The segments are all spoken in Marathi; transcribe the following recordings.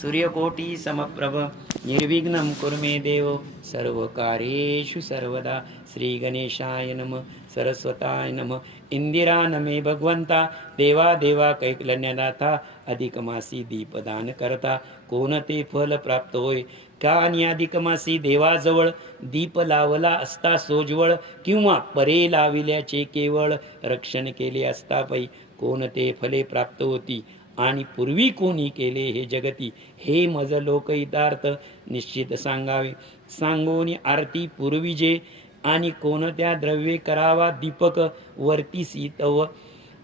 सूर्यकोटि समप्रभ निर्विघ्नं कुरु मे देव सर्वकार्येषु सर्वदा। श्री गणेशाय नमः, सरस्वताय नमः, इंदिरा नमे भगवंता, देवा देवा कैकलन्यदाता, अधिक मासी दीपदान करता, कोणते फल प्राप्त होय का? आणि अधिक मासी देवाजवळ दीप लावला असता सोजवळ, किंवा परे लाविल्याचे केवळ रक्षण केले असता पै, कोणते फले प्राप्त होती आणि पूर्वी कोणी केले हे जगती, हे मज लोकहितार्थ निश्चित सांगावे। सांगोनी आरती पूर्वीजे आणि कोणत्या द्रव्ये करावा दीपक, वर्तीसी तव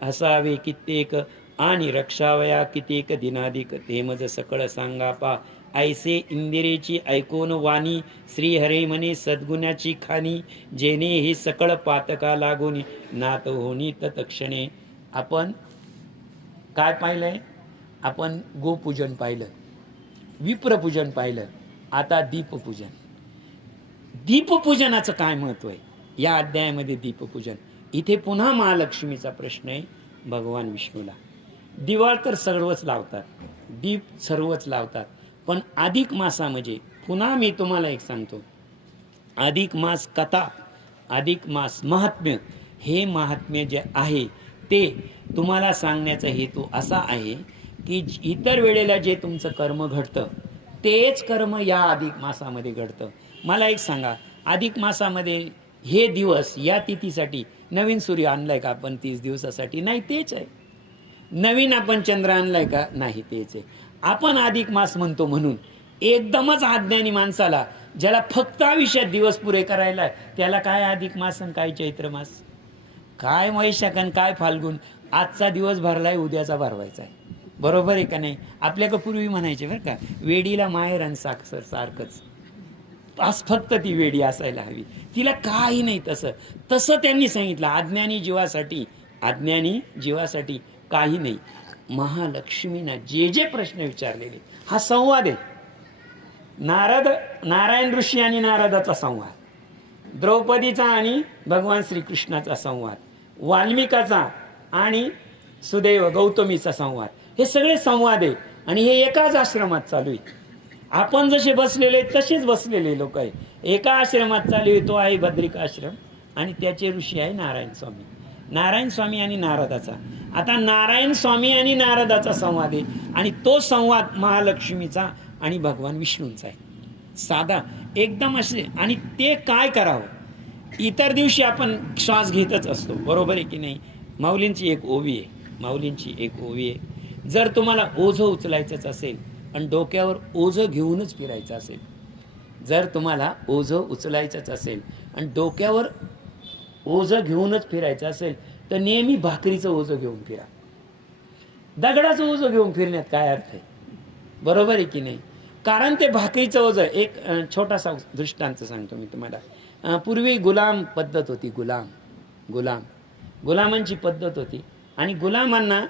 असावे कित्येक आणि रक्षावया कित्येक दिनाधिक, ते मज सकळ सांगा पा। ऐसे इंदिरेची ऐकोन वाणी, श्रीहरे म्हणे सद्गुणाची खाणी, जेणे हे सकळ पातका लागोनी नात होणी तत्क्षणे। आपण काय पाहिलंय? आपण गोपूजन पाहिलं, विप्रपूजन पाहिलं, आता दीपपूजन। दीपपूजनाचं काय महत्व आहे या अध्यायामध्ये? दीपपूजन इथे पुन्हा महालक्ष्मीचा प्रश्न आहे भगवान विष्णूला। दिवाळ तर सर्वच लावतात, दीप सर्वच लावतात, पण अधिक मासामध्ये पुन्हा मी तुम्हाला एक सांगतो, अधिक मास कथा, अधिक मास महात्म्य, हे महात्म्य जे आहे ते तुम्हाला सांगण्याचा हेतू असा आहे की इतर वेळेला जे तुमचं कर्म घडतं तेच कर्म या अधिक मासामध्ये घडतं। मला एक सांगा, अधिक मासामध्ये हे दिवस या तिथीसाठी नवीन सूर्य आणलाय का आपण 30 दिवसासाठी? नाही, तेच आहे। नवीन आपण चंद्र आणलाय का? नाही, तेच आहे। आपण अधिक मास म्हणतो म्हणून एकदमच अज्ञानी माणसाला, ज्याला फक्त आयुष्यात दिवस पुरे करायला, त्याला काय अधिक मास आणि काय चैत्र मास, काय वैशाख आणि काय फाल्गुन, आजचा दिवस भरलाय उद्याचा भरवायचा आहे, बरोबर आहे का नाही? आपल्याकडे पूर्वी म्हणायचे बरं का, वेडीला माहेर आणि साखर सारखंच, आज फक्त ती वेडी असायला हवी, तिला काही नाही। तसं तसं त्यांनी सांगितलं, अज्ञानी जीवासाठी, अज्ञानी जीवासाठी काही नाही। महालक्ष्मीनं जे जे प्रश्न विचारलेले, हा संवाद आहे, नारायण ऋषी आणि नारदाचा संवाद, द्रौपदीचा आणि भगवान श्रीकृष्णाचा संवाद, वाल्मिकाचा आणि सुदैव गौतमीचा संवाद, हे सगळे संवाद आहे आणि हे एकाच आश्रमात चालू आहे। आपण जसे बसलेले तसेच बसलेले लोक आहे, एका आश्रमात चालू आहे, तो आहे बद्रिका आश्रम आणि त्याचे ऋषी आहे नारायण स्वामी। नारायण स्वामी आणि नारदाचा, आता नारायण स्वामी आणि नारदाचा संवाद आहे आणि तो संवाद महालक्ष्मीचा आणि भगवान विष्णूंचा आहे, साधा एकदम असे। आणि ते काय करावं, इतर दिवशी आपण श्वास घेतच असतो, बरोबर आहे की नाही? माऊलींची एक ओवी आहे, माऊलींची एक ओवी आहे, जर तुम्हाला ओझं उचलायचंच असेल आणि डोक्यावर ओझं घेऊनच फिरायचं असेल, जर तुम्हाला ओझं उचलायचंच असेल आणि डोक्यावर ओझं घेऊनच फिरायचं असेल, तर नेहमी भाकरीचं ओझं घेऊन फिरा। दगडाचं ओझं घेऊन फिरण्यात काय अर्थ आहे, बरोबर आहे की नाही? कारण ते भाकरीचं ओझं, एक छोटासा दृष्टांत सांगतो मी तुम्हाला। पूर्वी गुलाम पद्धत होती, गुलामांची पद्धत होती आणि गुलामांना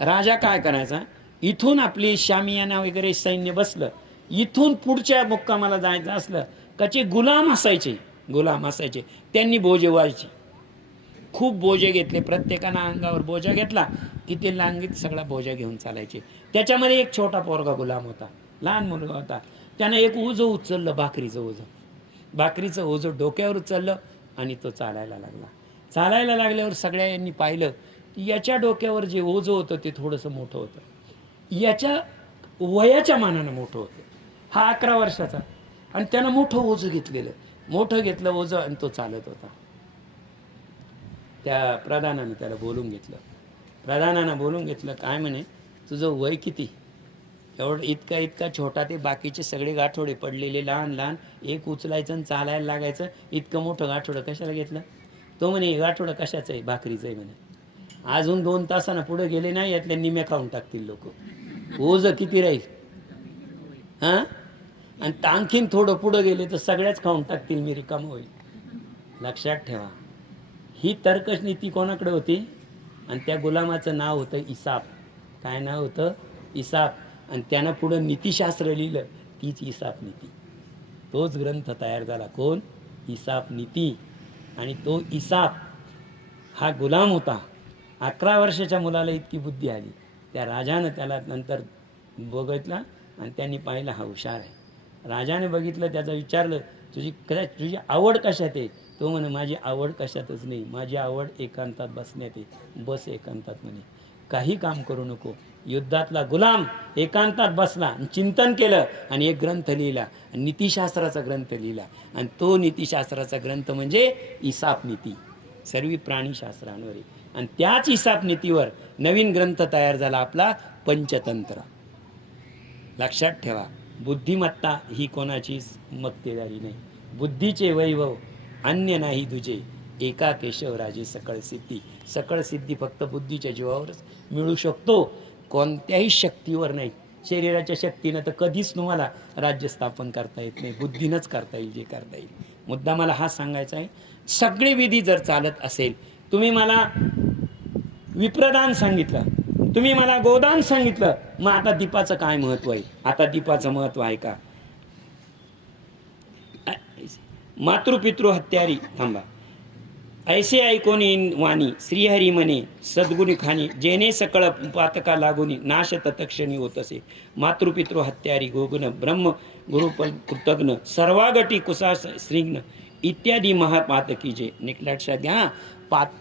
राजा काय करायचा, इथून आपली शामियाना वगैरे सैन्य बसलं, इथून पुढच्या मुक्कामाला जायचं असलं कचे गुलाम असायचे, त्यांनी बोजे व्हायचे, खूप बोजे घेतले, प्रत्येकानं अंगावर बोजा घेतला की ते लांगीत सगळा बोजा घेऊन चालायचे। त्याच्यामध्ये एक छोटा पोरगा गुलाम होता, लहान मुलगा होता, त्यानं एक ओझं उचललं, भाकरीचं ओझं डोक्यावर उचललं आणि तो चालायला लागल्यावर सगळ्यांनी पाहिलं की याच्या डोक्यावर जे ओझं होतं ते थोडंसं मोठं होतं, याच्या वयाच्या मानानं मोठं होतं। हा 11 वर्षाचा आणि त्यानं मोठं ओझं घेतलं ओझं आणि तो चालत होता। त्या प्रधानानं त्याला बोलून घेतलं, काय म्हणे, तुझं वय किती? एवढं इतका छोटा, ते बाकीचे सगळे गाठोडे पडलेले लहान, एक उचलायचं आणि चालायला लागायचं, इतकं मोठं गाठोडं कशाला घेतलं? तो म्हणे गाठोडं कशाचं आहे? भाकरीचं आहे म्हणे। अजून 2 तासानं पुढे गेले नाही, यातल्या निम्या खाऊन टाकतील लोक, ओझं किती राहील हा? आणि आणखीन थोडं पुढे गेले तर सगळ्याच खाऊन टाकतील, मी रिकाम होईल। लक्षात ठेवा, ही तर्कश नीती कोणाकडे होती? आणि त्या गुलामाचं नाव होतं इसाप। काय नाव होतं? इसाप। आणि त्यानं पुढं नीतिशास्त्र लिहिलं, तीच इसाप नीती, तोच ग्रंथ तयार झाला। कोण? इसाप नीती। आणि तो इसाप हा गुलाम होता, 11 वर्षाच्या मुलाला इतकी बुद्धी आली, त्या राजानं त्याला नंतर बघितला आणि त्यांनी पाहिलं हा हुशार आहे. राजाने बघितलं, त्याचं विचारलं तुझी आवड कशात आहे? तो म्हणे माझी आवड कशातच नाही, माझी आवड एकांतात बसण्यात आहे. बस एकांतात म्हणे, काही काम करू नको. युद्धातला गुलाम एकांतात बसला, चिंतन केलं आणि एक ग्रंथ लिहिला, नीतिशास्त्राचा ग्रंथ लिहिला. आणि तो नीतिशास्त्राचा ग्रंथ म्हणजे इसाप नीती, सर्व प्राणीशास्त्रांवर आहे. आणि त्याच इसाप नीतीवर नवीन ग्रंथ तयार झाला आपला पंचतंत्र. लक्षात ठेवा, बुद्धिमत्ता ही कोणाचीच मक्तेदारी नाही. बुद्धीचे वैभव अन्य नाही तुझे, एका केशवराजे सकळ सिद्धी. सकळ सिद्धी फक्त बुद्धीच्या जीवावरच मिळू शकतो, कोणत्याही शक्तीवर नाही. शरीराच्या शक्तीनं तर कधीच तुम्हाला राज्य स्थापन करता येत नाही, बुद्धीनंच करता येईल जे करता येईल. मुद्दा मला हा सांगायचा आहे, सगळे विधी जर चालत असेल, तुम्ही मला विप्रदान सांगितलं, तुम्ही मला गोदान सांगितलं, मग आता दीपाचं काय महत्व आहे? आता दीपाचं महत्व आहे का? मातृपितृ हत्यारी, थांबा. ऐसे ऐकोनी वाणी श्रीहरी म्हणे सद्गुणी खाणी, जेने सकळ पातका लागुनी नाश तत्क्षणी होत असे. मातृपितृ हत्यारी गोगुण ब्रह्म गुरुपल कृतज्ञ सर्वागटी कुसा श्रीघ्न इत्यादी महापातकी जे. लक्षात घ्या,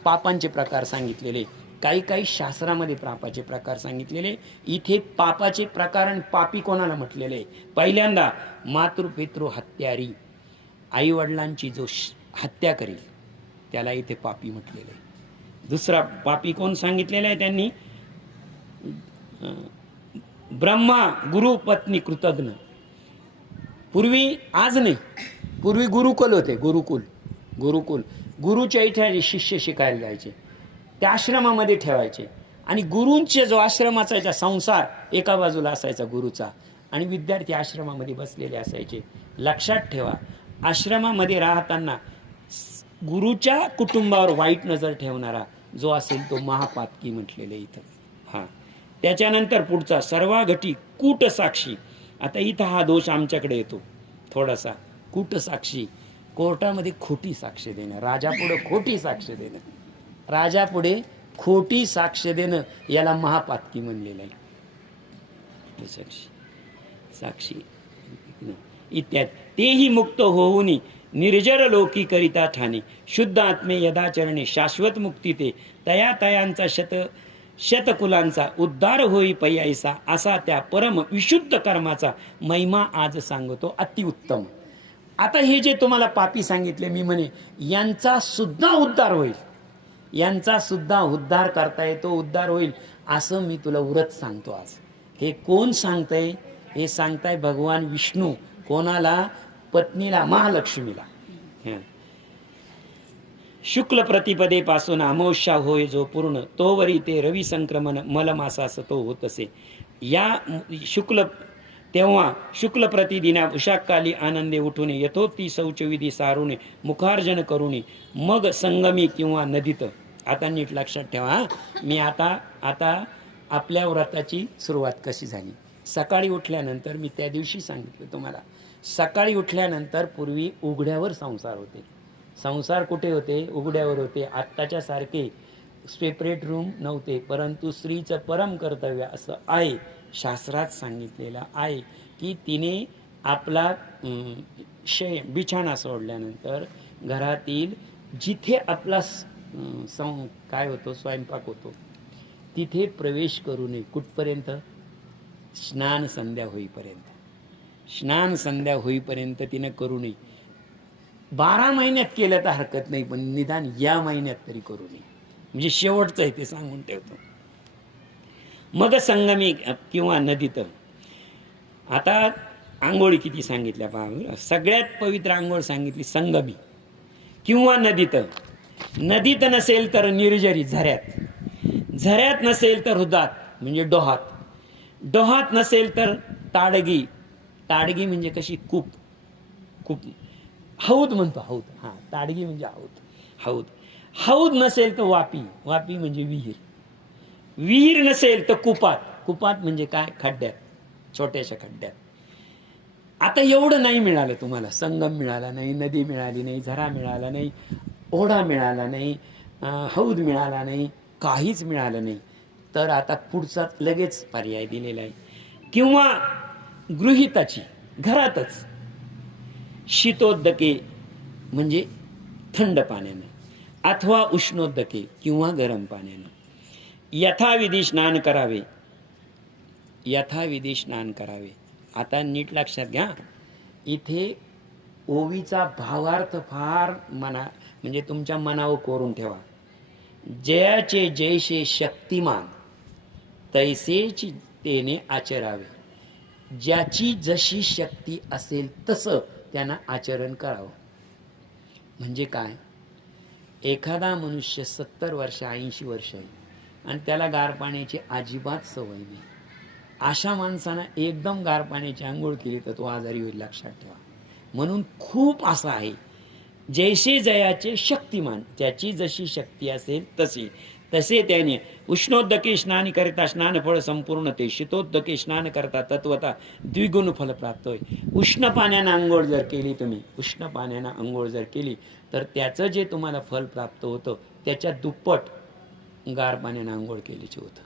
पापांचे प्रकार सांगितलेले, काही शास्त्रामध्ये पापाचे प्रकार सांगितलेले. इथे पापाचे प्रकार आणि पापी कोणाला म्हटलेले? पहिल्यांदा मातृपितृ हत्यारी, आई वडिलांची जो हत्या करेल त्याला इथे पापी म्हटलेलं आहे. दुसरा पापी कोण सांगितलेला आहे त्यांनी? ब्रह्मा गुरु पत्नी कृतज्ञ. पूर्वी, आज नाही, पूर्वी गुरुकुल होते, गुरुकुल. गुरुच्या इथे शिष्य शिकायला जायचे, त्या आश्रमामध्ये ठेवायचे. आणि गुरूंचे जो आश्रम असायचा, संसार एका बाजूला असायचा गुरुचा, आणि विद्यार्थी आश्रमामध्ये बसलेले असायचे. लक्षात ठेवा, आश्रमामध्ये राहताना गुरुच्या कुटुंबावर वाईट नजर ठेवणारा जो असेल तो महापातकी म्हटलेले इथं. हा, त्याच्यानंतर पुढचा सर्वाघटी कूट साक्षी. आता इथं हा दोष आमच्याकडे येतो थोडासा. कूट साक्षी, कोर्टामध्ये खोटी साक्ष देणं, राजापुढे खोटी साक्ष देणं, राजापुढे खोटी साक्ष देणं, याला महापातकी म्हणलेलं आहे. साक्षी इत्यादी. तेही मुक्त होऊनी निर्जर लोकी करिता ठाणे, शुद्ध आत्मे यदाचरणे शाश्वत मुक्ती ते. तया तयांचा शतकुलांचा उद्धार होई पैसा, असा त्या परम विशुद्ध कर्माचा महिमा आज सांगतो अतिउत्तम. आता हे जे तुम्हाला पापी सांगितले, मी म्हणे यांचा सुद्धा उद्धार होईल, यांचा सुद्धा उद्धार करता येतो, उद्धार होईल, असं मी तुला व्रत सांगतो आज. हे कोण सांगतंय? हे सांगताय भगवान विष्णू. कोणाला? पत्नीला, महालक्ष्मीला. शुक्ल प्रतिपदेपासून अमावस्या होय जो पूर्ण, तोवरी ते रवी संक्रमण मलमासास तो होत असे. या तेव्हा शुक्ल प्रतिदिना उषाकाली आनंदे उठूने यथोक्ती शौचविधी सारूने मुखार्जन करूने मग संगमी किंवा नदीत. आता नीट लक्षात ठेवा, मी आता आपल्या व्रताची सुरुवात कशी झाली. सकाळी उठल्यानंतर, मी त्या दिवशी सांगितलं तुम्हाला, सकाळी उठल्यानंतर पूर्वी उघड्यावर संसार होते. संसार कुठे होते? उघड्यावर होते. आत्ताच्या सारखे सेपरेट रूम नव्हते, परंतु स्त्रीचं परम कर्तव्य असं आहे, शास्त्रात सांगितलेलं आहे की तिने आपला बिछाणा सोडल्यानंतर घरातील जिथे आपला काय होतो, स्वयंपाक होतो, तिथे प्रवेश करू नये. कुठपर्यंत? स्नान संध्या होईपर्यंत. स्नान संध्या होईपर्यंत तिने करू नये. 12 महिन्यात केलं तर हरकत नाही, पण निदान या महिन्यात तरी करू नये. म्हणजे शेवटचं आहे ते सांगून ठेवतो. मग संगमी किंवा नदीत. आता आंघोळी किती सांगितल्या पहा. सगळ्यात पवित्र आंघोळ सांगितली संगमी किंवा नदीत. नदीत नसेल तर निर्जरी, झऱ्यात नसेल तर हृदात म्हणजे डोहात, डोहात नसेल तर ताडगी. ताडगी म्हणजे कशी? कूप. हौद म्हणतो, हौद. हा, ताडगी म्हणजे हौद. हौद नसेल तर वापी म्हणजे विहीर नसेल तर कुपात म्हणजे काय? खड्ड्यात, छोट्याशा खड्ड्यात. आता एवढं नाही मिळालं तुम्हाला. संगम मिळाला नाही, नदी मिळाली नाही, झरा मिळाला नाही, ओढा मिळाला नाही, हौद मिळाला नाही, काहीच मिळालं नाही. तर आता पुढचा लगेच पर्याय दिलेला आहे. किंवा गृहिताची घरातच शीतोदके म्हणजे थंड पाण्यानं अथवा उष्णोदके किंवा गरम पाण्यानं यथाविधी स्नान करावे, यथाविधी स्नान करावे. आता नीट लक्षात घ्या, इथे ओवीचा भावार्थ फार म्हणजे तुमच्या मनावर कोरून ठेवा. जयाचे जैसे शक्तिमान तैसेची तेने आचरावे. ज्याची जशी शक्ती असेल तसं त्यांना आचरण करावं. म्हणजे काय, एखादा मनुष्य 70 वर्ष 80 वर्ष आहे आणि त्याला गार पाण्याची अजिबात सवय नाही, अशा माणसानं एकदम गार पाण्याची आंघोळ केली तर तो आजारी होईल, लक्षात ठेवा. म्हणून खूप असं आहे, जैसे जयाचे शक्तिमान, त्याची जशी शक्ती असेल तसे तसे त्याने उष्णोदके स्नान करता स्नान फळ संपूर्ण ते, शीतोदके स्नान करता तत्वता द्विगुण फल प्राप्त होय. उष्ण पाण्यानं आंघोळ जर केली तुम्ही, उष्ण पाण्यानं आंघोळ जर केली तर त्याचं जे तुम्हाला फल प्राप्त होतं त्याच्या दुप्पट गार पाण्यानं आंघोळ केलीच होतं.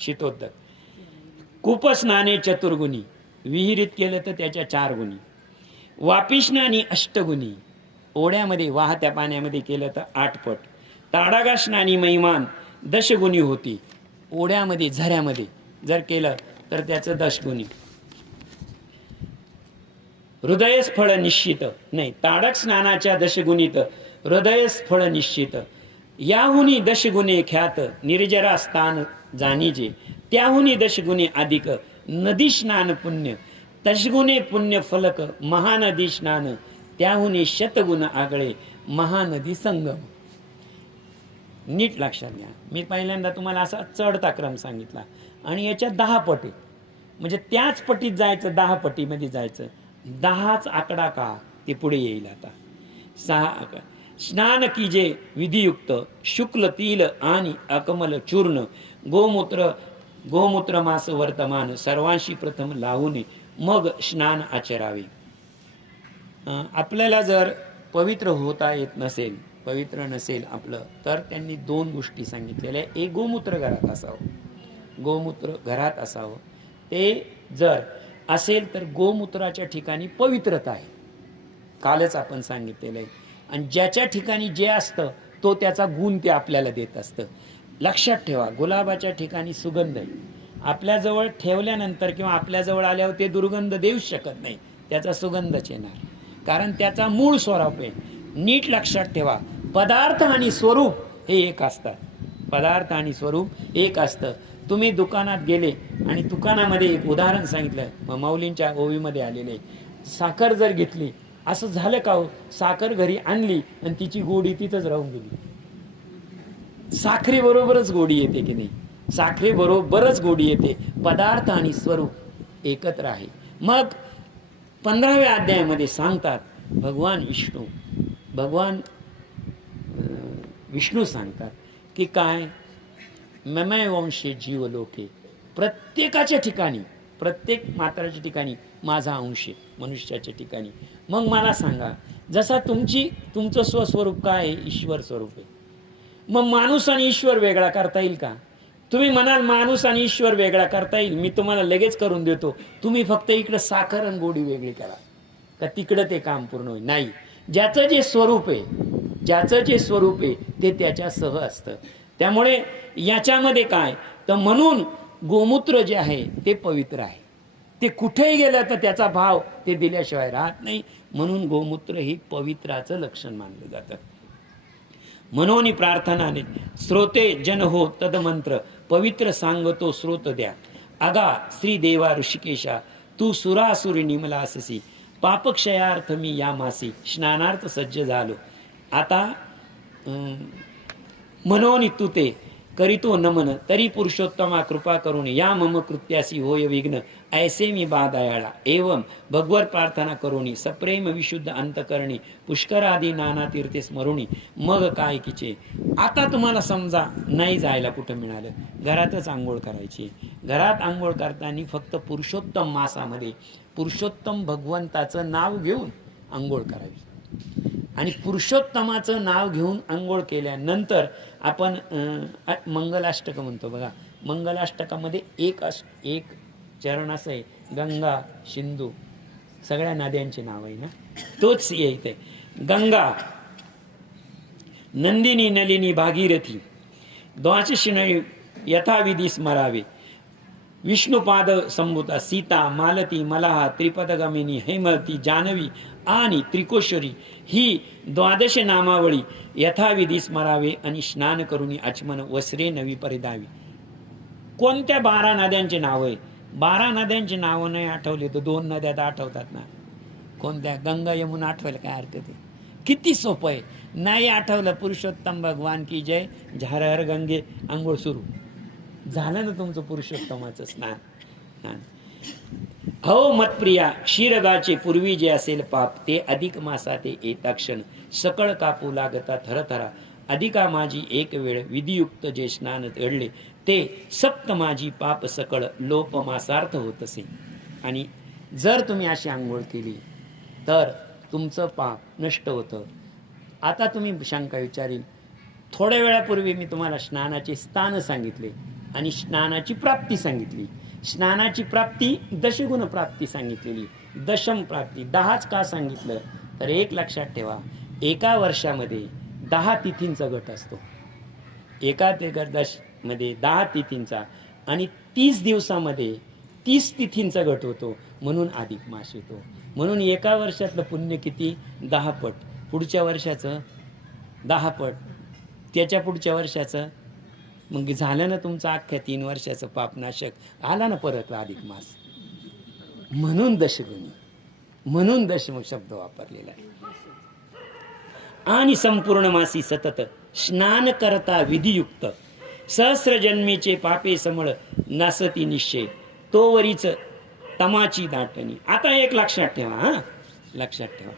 शीतोदक. कूपस्नाने चतुर्गुणी, विहिरीत केलं तर त्याच्या 4 गुणी. वापिस्नानी अष्टगुणी, ओढ्यामध्ये वाहत्या पाण्यामध्ये केलं तर 8 पट. ताडागास्नानी महिमान 10 गुणी होती, ओढ्यामध्ये झऱ्यामध्ये जर केलं तर त्याचं 10 गुणी. हृदयस फळ निश्चित नाही, ताडक स्नानाच्या 10 गुणित हृदयस फळ निश्चित. याहुनी 10 गुणे ख्यात निर्जरा स्थान जाणीजे, त्याहुनी 10 गुणे अधिक नदी स्नान पुण्य. 10 गुणे पुण्य फलक महानदी स्नान, त्याहुनी 100 आगळे महानदी संगम. नीट लक्षात घ्या, मी पहिल्यांदा तुम्हाला असा चढता क्रम सांगितला आणि याच्या 10 पटी, म्हणजे त्याच पटीत जायचं, 10 पटीमध्ये जायचं. 10च आकडा का ते पुढे येईल. आता 6 स्नान कीजे विधियुक्त शुक्ल तिल आणि अकमल चूर्ण गोमूत्र मास वर्तमान सर्वांशी प्रथम लावून मग स्नान आचरावे. आपल्याला जर पवित्र होता येत नसेल, पवित्र नसेल आपलं, तर त्यांनी 2 गोष्टी सांगितलेल्या. एक, गोमूत्र घरात असावं, गोमूत्र घरात असावं. ते जर असेल तर गोमूत्राच्या ठिकाणी पवित्रता आहे, कालच आपण सांगितलेलं आहे. आणि ज्याच्या ठिकाणी जे असतं तो त्याचा गुण ते आपल्याला देत असतं. लक्षात ठेवा, गुलाबाच्या ठिकाणी सुगंध आहे, आपल्याजवळ ठेवल्यानंतर किंवा आपल्याजवळ आल्यावर ते दुर्गंध देऊच शकत नाही, त्याचा सुगंधच येणार, कारण त्याचा मूळ स्वरूप आहे. नीट लक्षात ठेवा, पदार्थ आणि स्वरूप हे एक असतात, पदार्थ आणि स्वरूप एक असतं. तुम्ही दुकानात गेले आणि दुकानामध्ये एक उदाहरण सांगितलं, माऊलींच्या ओवीमध्ये आलेले, साखर जर घेतली, असं झालं का हो, साखर घरी आणली आणि तिची गोडी तिथंच राहून गेली. साखरे बरोबरच गोडी येते की नाही, साखरे बरोबरच गोडी येते. पदार्थ आणि स्वरूप एकत्र आहे. मग 15व्या अध्यायामध्ये सांगतात, भगवान विष्णू सांगतात की काय, ममय वंशे जीव लोके, प्रत्येकाच्या ठिकाणी, प्रत्येक मात्राच्या ठिकाणी माझा अंश आहे, मनुष्याच्या ठिकाणी. मग मला सांगा, जसा तुमचं स्वस्वरूप काय आहे, ईश्वर स्वरूप आहे. मग माणूस आणि ईश्वर वेगळा करता येईल का? तुम्ही म्हणाल माणूस आणि ईश्वर वेगळा करता येईल, मी तुम्हाला लगेच करून देतो. तुम्ही फक्त इकडं साखर आणि गोडी वेगळी करा का तिकडं ते काम पूर्ण होईल? नाही. ज्याचं जे स्वरूप आहे, ज्याचं जे स्वरूप आहे ते त्याच्यासह असतं. त्यामुळे याच्यामध्ये काय तर, म्हणून गोमूत्र जे आहे ते पवित्र आहे. ते कुठेही गेलं तर त्याचा भाव ते दिल्याशिवाय राहत नाही. म्हणून गोमूत्र ही पवित्राचं लक्षण मानलं जातं. मनोनी प्रार्थनाने श्रोते जन हो तद मंत्र, पवित्र सांगतो श्रोत द्या. अगा श्री देवा ऋषिकेशा, तू सुरासुरी निमला अससी, पापक्षयार्थ मी या मासी स्नानार्थ सज्ज झालो. आता मनोनी तू ते करीतो नमन, तरी पुरुषोत्तमा कृपा करून या मम कृत्यासी होय विघ्न, ऐसे मी बादयाळा. एवं भगवत प्रार्थना करोनी सप्रेम विशुद्ध अंतकरणी, पुष्करादी नाना तीर्थे स्मरुणी मग काय किचे. आता तुम्हाला समजा नाही जायला कुठं मिळालं, घरातच आंघोळ करायची. घरात आंघोळ करताना फक्त पुरुषोत्तम मासामध्ये पुरुषोत्तम भगवंताचं नाव घेऊन आंघोळ करावी. आणि पुरुषोत्तमाचं नाव घेऊन आंघोळ केल्यानंतर आपण मंगलाष्टक म्हणतो बघा. मंगलाष्टकामध्ये एक चरण असं आहे गंगा, सिंधू सगळ्या नद्यांचे नाव आहे ना, तोच येते. गंगा, नंदिनी, नलिनी, भागीरथी, द्वादशिण यथाविधी स्मरावे. विष्णुपाद संभूता, सीता, मालती, मलाहा, त्रिपदगामिनी, हेमवती, जानवी आणि त्रिकोश्वरी ही 12 नामावळी यथाविधी स्मरावे आणि स्नान करून आचमन वस्त्रे नवी परिधावी. कोणत्या 12 नद्यांचे नाव आहे? 12 नद्यांचे नावं नाही आठवले तर 2 नद्या तर आठवतात ना. कोणत्या? गंगा, यमुना आठवायला काय हरकत आहे? किती सोपं आहे. नाही आठवलं, पुरुषोत्तम भगवान की जय, हर हर गंगे, आंघोळ सुरू झालं ना तुमचं पुरुषोत्तमाचं स्नान. हो मतप्रिया, क्षीरगाचे पूर्वी जे असेल पाप, ते अधिक मासाते येता क्षण, सकळ कापू लागता थरथरा. अधिका माझी एक वेळ विधियुक्त जे स्नान घडले, ते सप्त माझी पाप सकळ लोप मासार्थ होत असे. आणि जर तुम्ही अशी आंघोळ केली तर तुमचं पाप नष्ट होतं. आता तुम्ही शंका विचारील, थोड्या वेळापूर्वी मी तुम्हाला स्नानाचे स्थान सांगितले आणि स्नानाची प्राप्ती सांगितली. स्नानाची प्राप्ती दशगुण प्राप्ती सांगितलेली, दशम प्राप्ती. 10च का सांगितलं तर एक लक्षात ठेवा, एका वर्षामध्ये 10 तिथींचा गट असतो. एका ते दश मध्ये 10 तिथींचा आणि 30 दिवसामध्ये 30 तिथींचा गट होतो, म्हणून अधिक मास येतो. म्हणून एका वर्षातलं पुण्य किती? 10 पट. पुढच्या वर्षाचं 10 पट, त्याच्या पुढच्या वर्षाचं. मग झालं ना तुमचं अख्ख्या 3 वर्षाचं पापनाशक. आला ना परत अधिक मास. म्हणून दशगुणी, म्हणून दशम शब्द वापरलेला आहे. आणि संपूर्ण मासी सतत स्नान करता विधियुक्त, सहस्र जन्मीचे पापे समळ नासती निश्चय, तोवरीच तमाची दाटणी. आता एक लक्षात ठेवा, हा लक्षात ठेवा.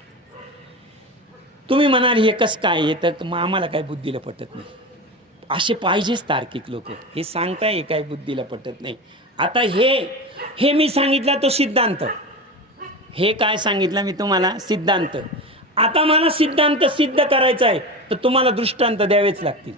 तुम्ही म्हणाल हे कसं काय येतं, आम्हाला काय बुद्धीला पटत नाही. असे पाहिजेच तार्किक लोक. हे सांगताय काय बुद्धीला पटत नाही. आता हे मी सांगितलं तो सिद्धांत. हे काय सांगितलं मी तुम्हाला? सिद्धांत. आता मला सिद्धांत सिद्ध करायचा आहे तर तुम्हाला दृष्टांत द्यावेच लागतील.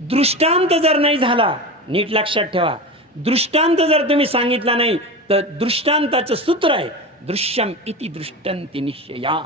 दृष्टांत जर नाही झाला, नीट लक्षात ठेवा, दृष्टांत जर तुम्ही सांगितला नाही तर दृष्टांताचं सूत्र आहे दृश्यम इति दृष्टांती निश्चया.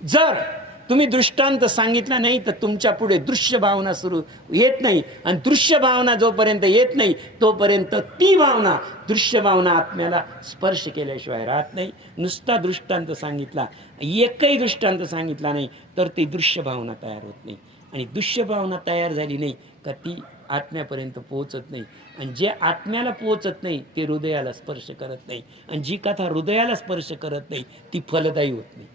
जर तुम्ही दृष्टांत सांगितला नाही तर तुमच्या पुढे दृश्य भावना सुरू येत नाही. आणि दृश्य भावना जोपर्यंत येत नाही तोपर्यंत ती भावना, दृश्य भावना आत्म्याला स्पर्श केल्याशिवाय राहत नाही. नुसता दृष्टांत सांगितला, एकही दृष्टांत सांगितला नाही तर ती दृश्य भावना तयार होत नाही. आणि दृश्य भावना तयार झाली नाही का ती आत्म्यापर्यंत पोहोचत नाही. आणि जे आत्म्याला पोहोचत नाही ते हृदयाला स्पर्श करत नाही. आणि जी कथा हृदयाला स्पर्श करत नाही ती फलदायी होत नाही.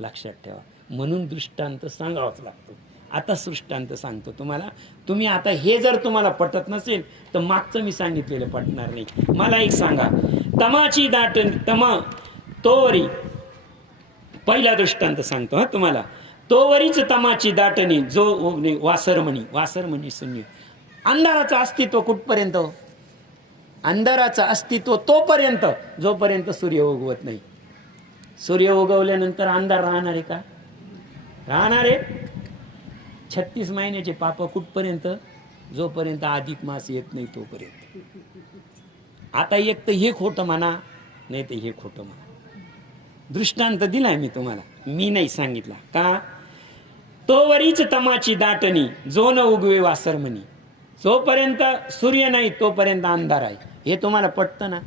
लक्षात ठेवा. म्हणून दृष्टांत सांगावाच लागतो. आता दृष्टांत सांगतो तुम्हाला. तुम्ही आता हे जर तुम्हाला पटत नसेल तर मागचं मी सांगितलेलं पटणार नाही. मला एक सांगा, तमाची दाटण तमा तोवरी, पहिला दृष्टांत सांगतो हा तुम्हाला. तोवरीच तमाची दाटणी जो वासरमणी, वासरमणी शून्य. अंधाराचं अस्तित्व कुठपर्यंत? अंधाराचं अस्तित्व तोपर्यंत जोपर्यंत सूर्य उगवत नाही. सूर्य उगवल्यानंतर अंधार राहणार आहे का? राहणार आहे. 36 महिन्याचे पाप कुठपर्यंत? जोपर्यंत अधिक मास येत नाही तोपर्यंत. आता एक तर हे खोटं म्हणा, नाही तर हे खोटं म्हणा. दृष्टांत दिलाय मी तुम्हाला, मी नाही सांगितला का? तोवरीच तमाची दाटणी जो न उगवे वासरमणी. जोपर्यंत सूर्य नाही तोपर्यंत अंधार आहे. हे तुम्हाला पटतं ना?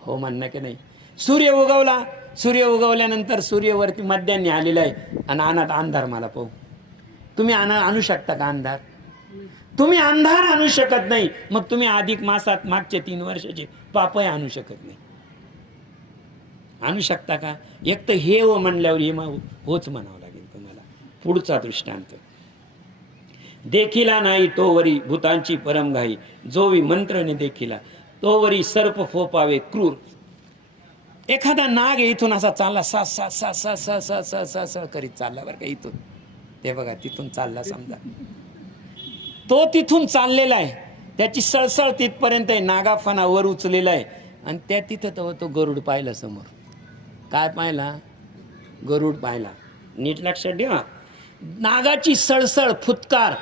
हो म्हणणं की नाही? सूर्य उगवला, सूर्य उगवल्यानंतर सूर्यवरती मध्यान्ही आलेला आहे आणि अनात अंधार मला पाहू. तुम्ही आणू शकता का अंधार? तुम्ही अंधार आणू शकत नाही. मग तुम्ही अधिक मासात मागच्या 3 वर्षाचे पापही आणू शकत नाही. आणू शकता का? एक तर हे हो म्हणल्यावर हे होच म्हणावं लागेल तुम्हाला. पुढचा दृष्टांत. देखिला नाही तोवरी भूतांची परमघाई, जोवी मंत्रने देखिला तोवरी सर्प फोपावे क्रूर. एखादा नाग इथून असा चालला, सा सा सा सा सा सा सा सा सा करीत चालला बरं का. इथून ते बघा, तिथून चालला समजा, तो तिथून चाललेला आहे, त्याची सळसळ तिथपर्यंत आहे, नागाफणा वर उचलेला आहे. आणि त्या तिथं तो गरुड पाहिला समोर. काय पाहिला? गरुड पाहिला. नीट लक्षात ठेवा. नागाची सळसळ, फुतकार,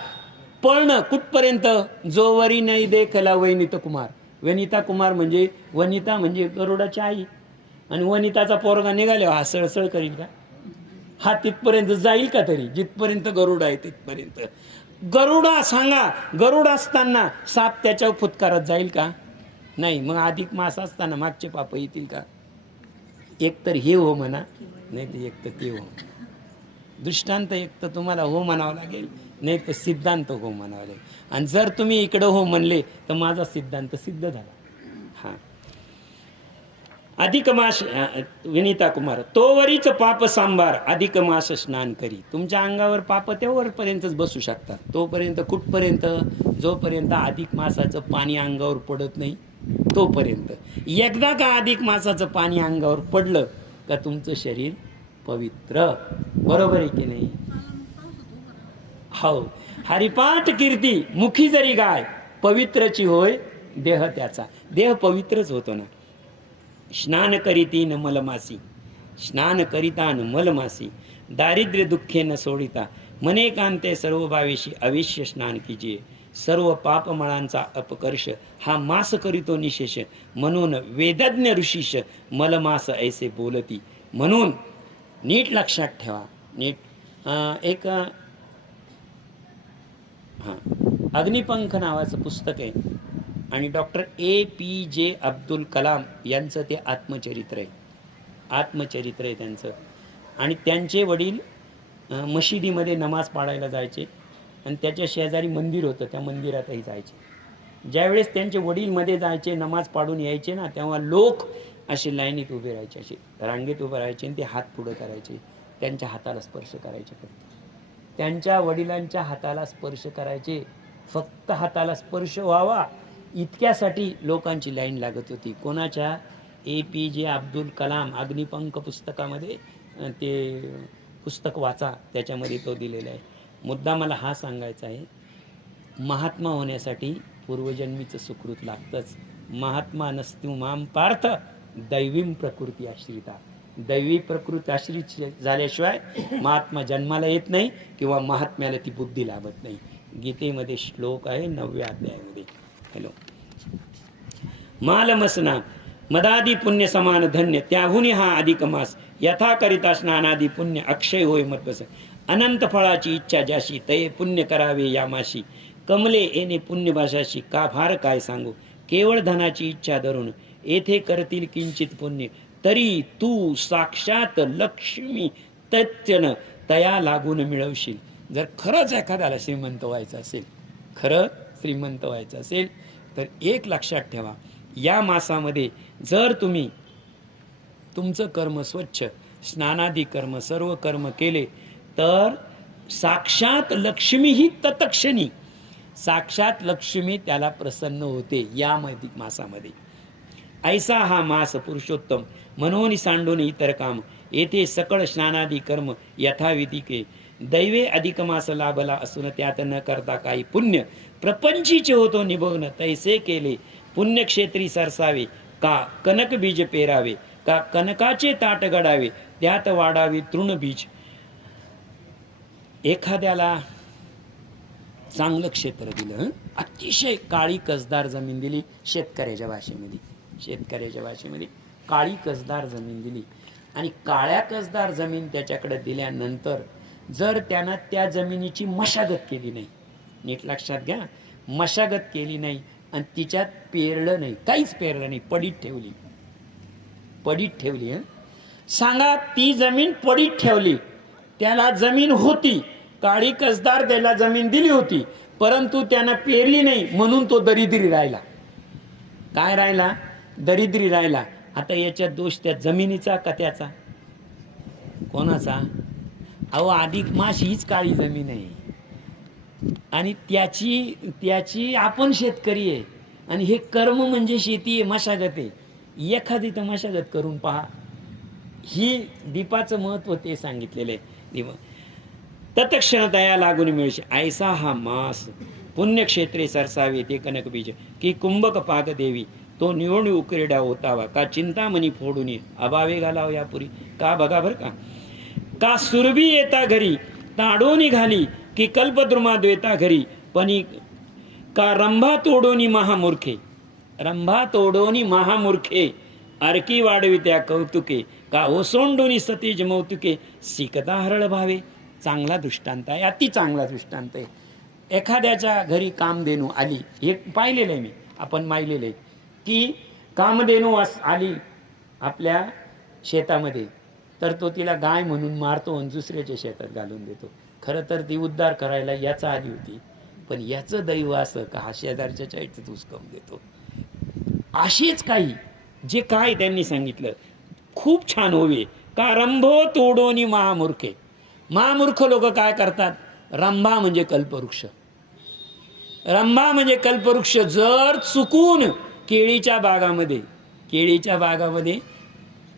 पळणं कुठपर्यंत? जोवरी नाही देखला वैनित कुमार. वनिता कुमार म्हणजे वनिता म्हणजे गरुडाची आई, आणि वनिताचा पोरगा निघाल्यावर हा सळसळ करील का? हा तिथपर्यंत जाईल का? तरी जिथपर्यंत गरुड आहे तिथपर्यंत. गरुडा सांगा, गरुड असताना साप त्याच्यावर फुतकारत जाईल का? नाही. मग अधिक मास असताना मागचे पाप येतील का? एक तर हे हो म्हणा, नाही तर एक तर ते हो. दृष्टांत एक तर तुम्हाला हो म्हणावं लागेल, नाही तर सिद्धांत हो म्हणावं लागेल. आणि जर तुम्ही इकडं हो म्हणले तर माझा सिद्धांत सिद्ध झाला. हा. अधिक मास, विनीता कुमार, तोवरीच पाप सांबार अधिक मास स्नान करी. तुमच्या अंगावर पाप तेवढपर्यंतच बसू शकतात. तोपर्यंत कुठपर्यंत? जोपर्यंत अधिक मासाचं पाणी अंगावर पडत नाही तोपर्यंत. एकदा का अधिक मासाचं पाणी अंगावर पडलं का तुमचं शरीर पवित्र. बरोबर आहे की नाही? हो. हरिपाठ कीर्ती मुखी जरी गाय, पवित्रची होय देह त्याचा. देह पवित्रच होतो ना. स्नान करीती न मलमासी, स्नान करिता न मलमासी, दारिद्र्य दुःखे न सोडिता, मने कांते सर्व भावेशी अविश्य स्नान कीजिए. सर्व पापमळांचा अपकर्ष हा मास करीतो निशेष, म्हणून वेदज्ञ ऋषीश मलमास ऐसे बोलती. म्हणून नीट लक्षात ठेवा. नीट एक अग्निपंख नावाचं पुस्तक आहे, आणि डॉक्टर APJ अब्दुल कलाम यांचं ते आत्मचरित्र आहे. आत्मचरित्र आहे त्यांचं. आणि त्यांचे वडील मशिदीमध्ये नमाज पाडायला जायचे, आणि त्याच्या शेजारी मंदिर होतं, त्या मंदिरातही जायचे. ज्यावेळेस त्यांचे वडील मध्ये जायचे, नमाज पाडून यायचे ना, तेव्हा लोक असे लाईनीत उभे राहायचे, असे रांगेत उभे राहायचे, आणि ते हात पुढं करायचे, त्यांच्या हाताला स्पर्श करायचे. त्यांच्या वडिलांच्या हाताला स्पर्श करायचे, फक्त हाताला स्पर्श व्हावा इतक्यासाठी लोकांची लाईन लागत होती. कोणाच्या? APJ अब्दुल कलाम. अग्निपंख पुस्तकामध्ये ते पुस्तक वाचा, त्याच्यामध्ये तो दिलेला आहे. मुद्दा मला हा सांगायचा आहे, महात्मा होण्यासाठी पूर्वजन्मीचं सुकृत लागतंच. महात्मा नसतु माम पार्थ दैवीम प्रकृती आश्रिता. दैवी प्रकृती आश्रित झाल्याशिवाय महात्मा जन्माला येत नाही, किंवा महात्म्याला ती बुद्धी लाभत नाही. गीतेमध्ये श्लोक आहे 9व्या अध्यायामध्ये. हॅलो. मालमसना मदादी पुण्य समान धन्य, त्याहुनी हा अधिक मास. यथा करिता स्नानादी पुण्य अक्षय होय मतपस. अनंत फळाची इच्छा ज्याशी, तये पुण्य करावे यामाशी. कमले येणे पुण्य भाषाशी, का भार काय सांगू. केवळ धनाची इच्छा धरून येथे करतील किंचित पुण्य, तरी तू साक्षात लक्ष्मी तत्यन तया लागून मिळवशील. जर खरंच एखाद्याला श्रीमंत व्हायचं असेल, खरं श्रीमंत व्हायचं असेल, तर एक लक्षात ठेवा, या मासामध्ये जर तुम्ही तुमचं कर्म स्वच्छ, स्नानादी कर्म, सर्व कर्म केले, तर साक्षात लक्ष्मी ही तत्क्षणी, साक्षात लक्ष्मी त्याला प्रसन्न होते या मासामध्ये. ऐसा हा मास पुरुषोत्तम, म्हणून सांडून इतर काम. येथे सकळ स्नानादी कर्म यथाविधी के. दैवे अधिक मास लाभला असून त्यात न करता काही पुण्य. प्रपंचीचे होतो निभवण तैसे केले. पुण्यक्षेत्री सरसावे, का कनक बीज पेरावे. का कनकाचे ताट गडावे, त्यात वाढावे तृण बीज. एखाद्याला चांगलं क्षेत्र दिलं, अतिशय काळी कसदार जमीन दिली, शेतकऱ्याच्या भाषेमध्ये, शेतकऱ्याच्या भाषेमध्ये काळी कसदार जमीन दिली, आणि काळ्या कसदार जमीन त्याच्याकडे दिल्यानंतर जर त्यानं त्या जमिनीची मशागत केली नाही, नीट लक्षात घ्या, मशागत केली नाही आणि तिच्यात पेरलं नाही, काहीच पेरलं नाही, पडीत ठेवली, पडीत ठेवली. सांगा, ती जमीन पडीत ठेवली, त्याला जमीन होती, काळी कसदार त्याला जमीन दिली होती, परंतु त्यानं पेरली नाही, म्हणून तो दरिद्री राहिला. काय राहिला? दरिद्री राहिला. आता याच्यात दोष त्या जमिनीचा का त्याचा? कोणाचा? अहो, अधिक मास हीच काळी जमीन आहे, आणि त्याची आपण शेतकरी आहे, आणि हे कर्म म्हणजे शेती आहे, मशागत आहे. एखादी तर मशागत करून पहा. ही दीपाचं महत्व ते सांगितलेलं आहे. तत्क्षण दया लागून मिळશે. ऐसा हा मास पुण्यक्षेत्रे सरसावे ते कनक बीज. की कुंभक पाक देवी तो निवडून उकरड्या होतावा. का चिंतामणी फोडून अभावे घालाव यापुरी. का बघा बर का सुरभी येता घरी ताडो निघाली. की कल्पद्रुमा द्वेता घरी पणी. का रंभा तोडोनी महामूर्खे. रंभा तोडोनी महामूर्खे अर्की वाढवित्या कौतुके का ओसोंडोनी सतीज मौतुके सिकता हरळ भावे. चांगला दृष्टांत आहे, अति चांगला दृष्टांत आहे. एखाद्याच्या घरी कामधेनू आली, हे पाहिलेलं आहे मी, आपण पाहिलेलं आहे की कामधेनू आली आपल्या शेतामध्ये, तर तो तिला गाय म्हणून मारतो आणि दुसऱ्याच्या शेतात घालून देतो. खरं तर ती उद्धार करायला याचा आली होती, पण याचं दैव असं का हा शेजारच्या चाईचं हुसकावून देतो. अशीच काही जे काय त्यांनी सांगितलं खूप छान होवे का रंभो तोडोनी महामूर्खे. महामूर्ख लोक काय करतात, रंभा म्हणजे कल्पवृक्ष, रंभा म्हणजे कल्पवृक्ष जर चुकून केळीच्या बागामध्ये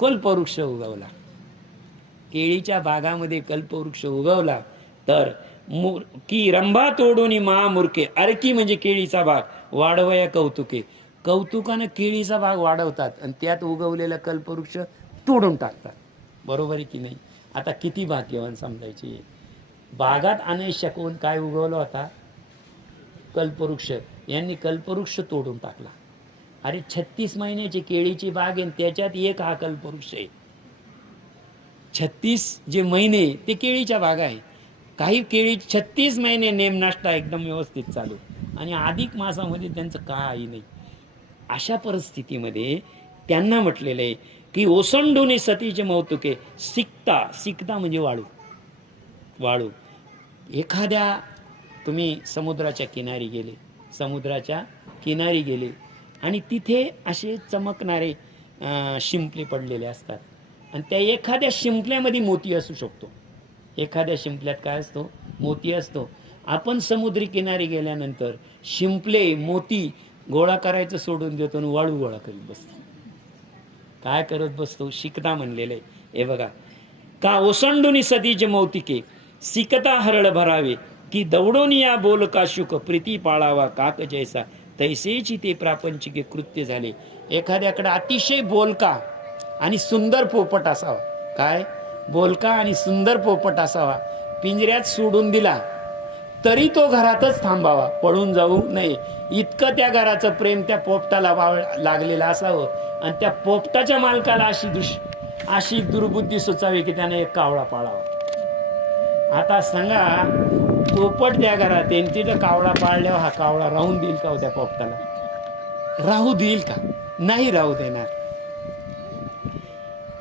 कल्पवृक्ष उगवला, केळीच्या बागामध्ये कल्पवृक्ष उगवला तर की रंभा तोडून महामूर्खे अर्की म्हणजे केळीचा बाग वाढवया कौतुके. कौतुकानं केळीचा बाग वाढवतात आणि त्यात उगवलेला कल्पवृक्ष तोडून टाकतात. बरोबर आहे की नाही. आता किती भाग्यवान समजायचे. बागात अनैश्य कोण काय उगवला होता, कल्पवृक्ष. यांनी कल्पवृक्ष तोडून टाकला. अरे 36 महिन्याची केळीची बाग आहे, त्याच्यात एक हा कल्पवृक्ष आहे. 36 जे महिने ते केळीच्या बागा आहे. काही केळी 36 महिने नेमनाष्टा एकदम व्यवस्थित चालू आणि अधिक मासामध्ये त्यांचं काही नाही. अशा परिस्थितीमध्ये त्यांना म्हटलेलं आहे की ओसंडूने सतीचे मौतुके सिकता म्हणजे वाळू. एखाद्या तुम्ही समुद्राच्या किनारी गेले आणि तिथे असे चमकणारे शिंपले पडलेले असतात आणि त्या एखाद्या शिंपल्यामध्ये मोती असू शकतो. एखाद्या शिंपल्यात काय असतो, मोती असतो. आपण समुद्री किनारी गेल्यानंतर शिंपले मोती गोळा करायचं सोडून देतो आणि वाळू गोळा करीत बसतो. काय करत बसतो, शिकता म्हणलेलं आहे. हे बघा का ओसंडुनी सतीचे मौतिके सिकता हरळ भरावे की दौडोनी या बोल का शुक प्रीती पाळावा काक जैसा तैसेची ते प्रापंचिके कृत्य झाले. एखाद्याकडे अतिशय बोलका आणि सुंदर पोपट असावा. काय बोलका आणि सुंदर पोपट असावा. पिंजऱ्यात सोडून दिला तरी तो घरातच थांबावा, पळून जाऊ नये. इतकं त्या घराचं प्रेम त्या पोपटाला लागलेलं असावं आणि त्या पोपटाच्या मालकाला अशी दुर्बुद्धी सुचावी की त्याने एक कावळा पाळावा. आता सांगा, पोपट त्या घरात येईल, तिथं कावळा पाळल्यावर हा कावळा राहून देईल का त्या पोपटाला? राहू देईल का? नाही राहू देणार.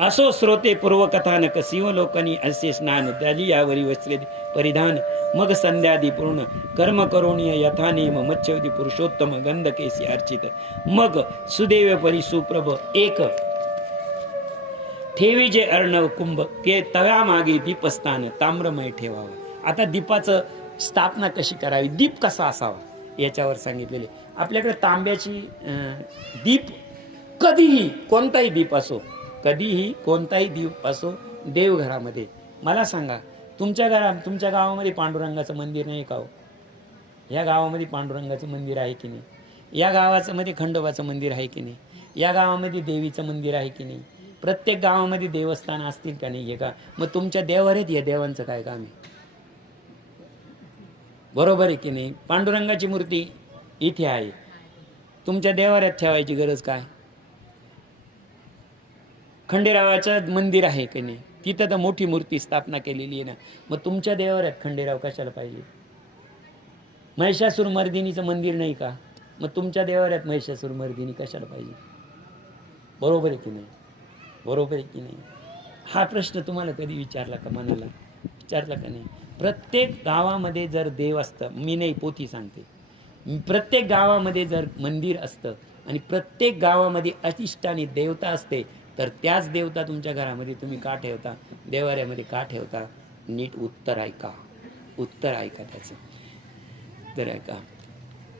असो श्रोते पूर्वकथानक शिवलोकनी असे स्नान द्याली यावरी वस्त्रे परिधान मग संध्यादी पूर्ण कर्म करोणीय यथानेम मच्छवती पुरुषोत्तम गंध केसी अर्चित मग सुदेव परी सुप्रभ एक ठेवी जे अर्णव कुंभ ते तव्या मागे दीपस्थान ताम्रमय ठेवावं. आता दीपाचं स्थापना कशी करावी, दीप कसा असावा याच्यावर सांगितलेले. आपल्याकडे तांब्याची दीप कधीही कोणताही दीप असो देवघरामध्ये. मला सांगा, तुमच्या गावामध्ये पांडुरंगाचं मंदिर नाही का हो? या गावामध्ये पांडुरंगाचं मंदिर आहे की नाही? या गावाचं मध्ये खंडोबाचं मंदिर आहे की नाही? या गावामध्ये देवीचं मंदिर आहे की नाही? प्रत्येक गावामध्ये देवस्थान असतील का नाही? हे का मग तुमच्या देवाऱ्यात या देवांचं काय काम आहे? बरोबर आहे की नाही? पांडुरंगाची मूर्ती इथे आहे, तुमच्या देवाऱ्यात ठेवायची गरज काय? खंडेरावाचं मंदिर आहे की नाही? तिथं तर मोठी मूर्ती स्थापना केलेली आहे ना, मग तुमच्या देवाऱ्यात खंडेराव कशाला पाहिजे? महिषासूर मर्दिनीचं मंदिर नाही का? मग तुमच्या देवाऱ्यात महिषासूर मर्दिनी कशाला पाहिजे? बरोबर आहे की नाही? बरोबर आहे की नाही? हा प्रश्न तुम्हाला कधी विचारला का? मनाला विचारला का नाही? प्रत्येक गावामध्ये जर देव असतं, मी नाही पोथी सांगते, प्रत्येक गावामध्ये जर मंदिर असतं आणि प्रत्येक गावामध्ये अधिष्ठानी देवता असते, तर त्याच देवता तुमच्या घरामध्ये तुम्ही का ठेवता, देवाऱ्यामध्ये का ठेवता? नीट उत्तर ऐका त्याचं. तर ऐका.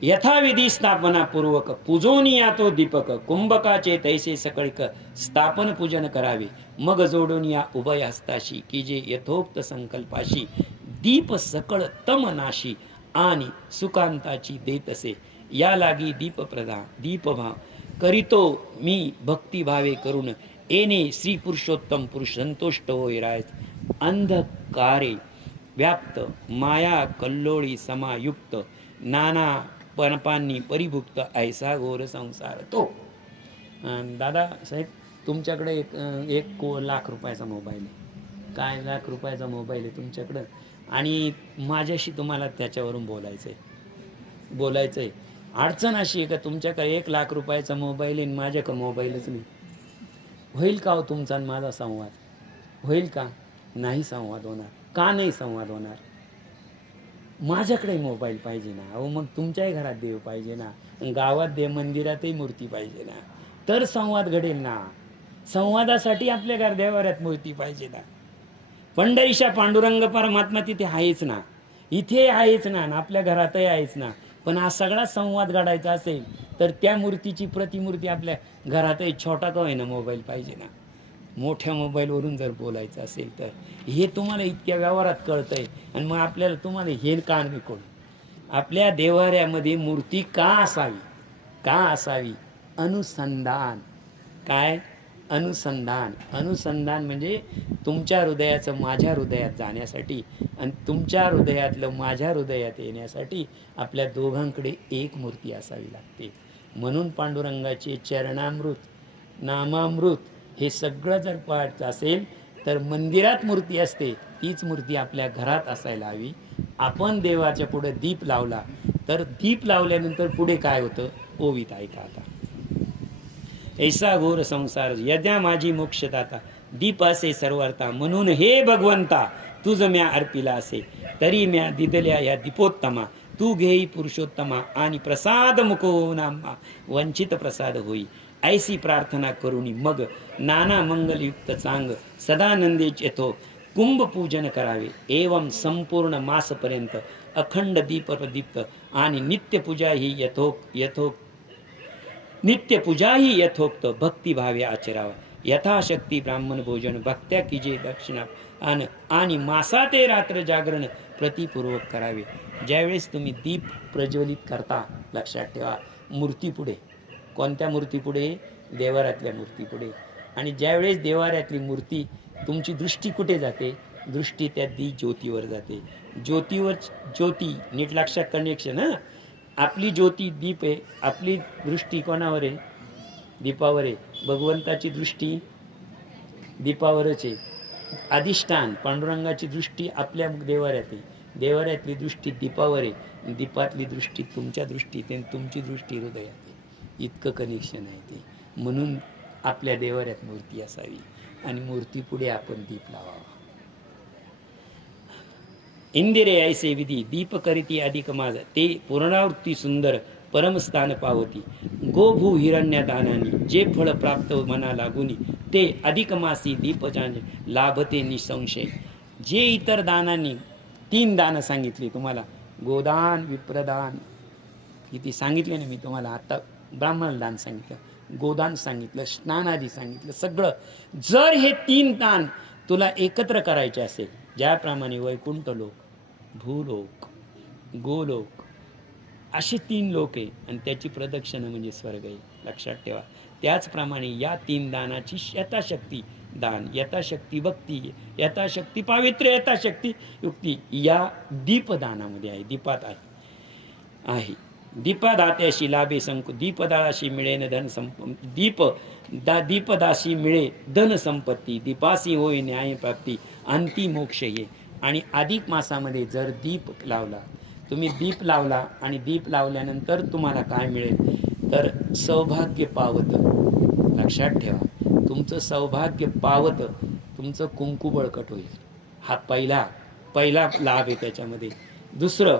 यथाविधी स्थापना पूर्वक पूजोनिया तो दीपक कुंभकाचे तैसे सकळिक स्थापन पूजन करावे. मग जोडून या उभय हस्ताशी की जे यथोक्त संकल्पाशी दीप सकळ तमनाशी आणि सुकांताची देतसे. या लागी दीपभाव करीतो मी भक्तिभावे करून येणे श्री पुरुषोत्तम पुरुष संतुष्ट होय राय. अंधकारे व्याप्त माया कल्लोळी समायुक्त नाना पापांनी परिभुक्त ऐसा घोर संसार तो. दादा साहेब, तुमच्याकडे एक लाख रुपयाचा मोबाईल आहे. काय लाख रुपयाचा मोबाईल आहे तुमच्याकडं, आणि माझ्याशी तुम्हाला त्याच्यावरून बोलायचं आहे. अडचण अशी आहे का तुमच्याकडे 1 लाख रुपयाचा मोबाईल आहे, माझ्याकडे मोबाईलच नाही. होईल का हो तुमचा आणि माझा संवाद? होईल का? नाही संवाद होणार. का नाही संवाद होणार? माझ्याकडे मोबाईल पाहिजे ना. अहो मग तुमच्याही घरात देव पाहिजे ना, गावात देव, मंदिरातही मूर्ती पाहिजे ना, तर संवाद घडेल ना. संवादासाठी आपल्या घर देवाऱ्यात मूर्ती पाहिजे ना. पंढरीशा पांडुरंग परमात्मा तिथे आहेच ना, इथे आहेच ना, आपल्या घरातही आहेच ना. पण हा सगळा संवाद घडायचा असेल तर त्या मूर्तीची प्रतिमूर्ती आपल्या घरातही छोटा का होईना मोबाईल पाहिजे ना. मोठ्या मोबाईलवरून जर बोलायचं असेल तर हे तुम्हाला इतक्या व्यवहारात कळतंय, आणि मग आपल्याला तुम्हाला हे का नको? आपल्या देवाऱ्यामध्ये मूर्ती का असावी? अनुसंधान. काय? अनुसंधान म्हणजे तुमच्या हृदयाचं माझ्या हृदयात जाण्यासाठी, आणि तुमच्या हृदयातलं माझ्या हृदयात येण्यासाठी आपल्या दोघांकडे एक मूर्ती असावी लागते. म्हणून पांडुरंगाचे चरणामृत, नामामृत हे सगळं जर पाहायचं असेल तर मंदिरात मूर्ती असते, तीच मूर्ती आपल्या घरात असायला हवी. आपण देवाच्या पुढे दीप लावला तर दीप लावल्यानंतर पुढे काय होतं? ओवीत ऐका आता. ऐसा घोर संसार यज्ञा माझी मोक्षदाता, दीप असे सर्वार्था, म्हणून हे भगवंता तुझ म्या अर्पिला असे, तरी म्या दिदल्या या दीपोत्तमा, तू घेई पुरुषोत्तमा, आणि प्रसाद मुको नामा, वंचित प्रसाद होई. ऐसी प्रार्थना करुणी मग नाना मंगलयुक्त चांग, सदानंदेच येतो कुंभ पूजन करावे. एवं संपूर्ण मासपर्यंत अखंड दीप प्रदीप्त, आणि नित्यपूजा ही यथोक्त भक्तिभावे आचरावा. यथाशक्ती ब्राह्मण भोजन भक्त्या कीजे दक्षिणा, आणि मासा ते रात्र जागरण प्रतिपूर्वक करावे. ज्यावेळेस तुम्ही दीप प्रज्वलित करता, लक्षात ठेवा, मूर्तीपुढे. कोणत्या मूर्तीपुढे? देवाऱ्यातल्या मूर्तीपुढे. आणि ज्यावेळेस देवाऱ्यातली मूर्ती, तुमची दृष्टी कुठे जाते? दृष्टी त्या ज्योतीवर जाते. ज्योती नीट लक्षात, कनेक्शन. आपली ज्योती दीप आहे, आपली दृष्टी कोणावर आहे? दीपावर आहे. भगवंताची दृष्टी दीपावरच आहे. अधिष्ठान पांडुरंगाची दृष्टी आपल्या देवाऱ्यात आहे, देवाऱ्यातली दृष्टी दीपावर आहे, दीपातली दृष्टी तुमच्या दृष्टीत आहे, तुमची दृष्टी हृदयात आहे. इतकं कनेक्शन आहे ते. म्हणून आपल्या देवाऱ्यात मूर्ती असावी, आणि मूर्तीपुढे आपण दीप लावावा. इंदिरे ऐसे विधी दीप करीती अधिक माझ, ते पूर्णावृत्ती सुंदर परमस्थान पावती. गोभू हिरण्य दानानी, जे फळ प्राप्त मना लागुनी, ते अधिक मासी दीपचांज लाभते निसंशय. जे इतर दानांनी 3 दान सांगितली तुम्हाला, गोदान, विप्रदान, किती सांगितले ना मी तुम्हाला. आता ब्राह्मण दान सांगितलं, गोदान सांगितलं, स्नानादी सांगितलं, सगळं. जर हे 3 दान तुला एकत्र करायचे असेल, ज्याप्रमाणे वैकुंठ लोक, भूलोक, गोलोक असे 3 लोक आहे, आणि त्याची प्रदक्षिणा म्हणजे स्वर्ग आहे. लक्षात ठेवा. त्याचप्रमाणे या 3 दानाची यथाशक्ती दान, यथाशक्ती भक्ती, यथाशक्ती पावित्र्य, यथाशक्ती युक्ती या दीपदानामध्ये आहे, दीपात आहे. दीपदात्याशी लाभे संकु, दीपदाशी मिळे न धन दीपदाशी मिळे धन संपत्ती, दीपासी होय न्याय प्राप्ती, अंती मोक्ष ये. आणि अधिक मासामध्ये जर दीप लावला, तुम्ही दीप लावला, आणि दीप लावल्यानंतर तुम्हाला काय मिळेल? तर सौभाग्य पावत. लक्षात ठेवा, तुमचं सौभाग्य पावत, तुमचं कुंकू बळकट होईल. हा पहिला लाभ आहे त्याच्यामध्ये. दुसरं,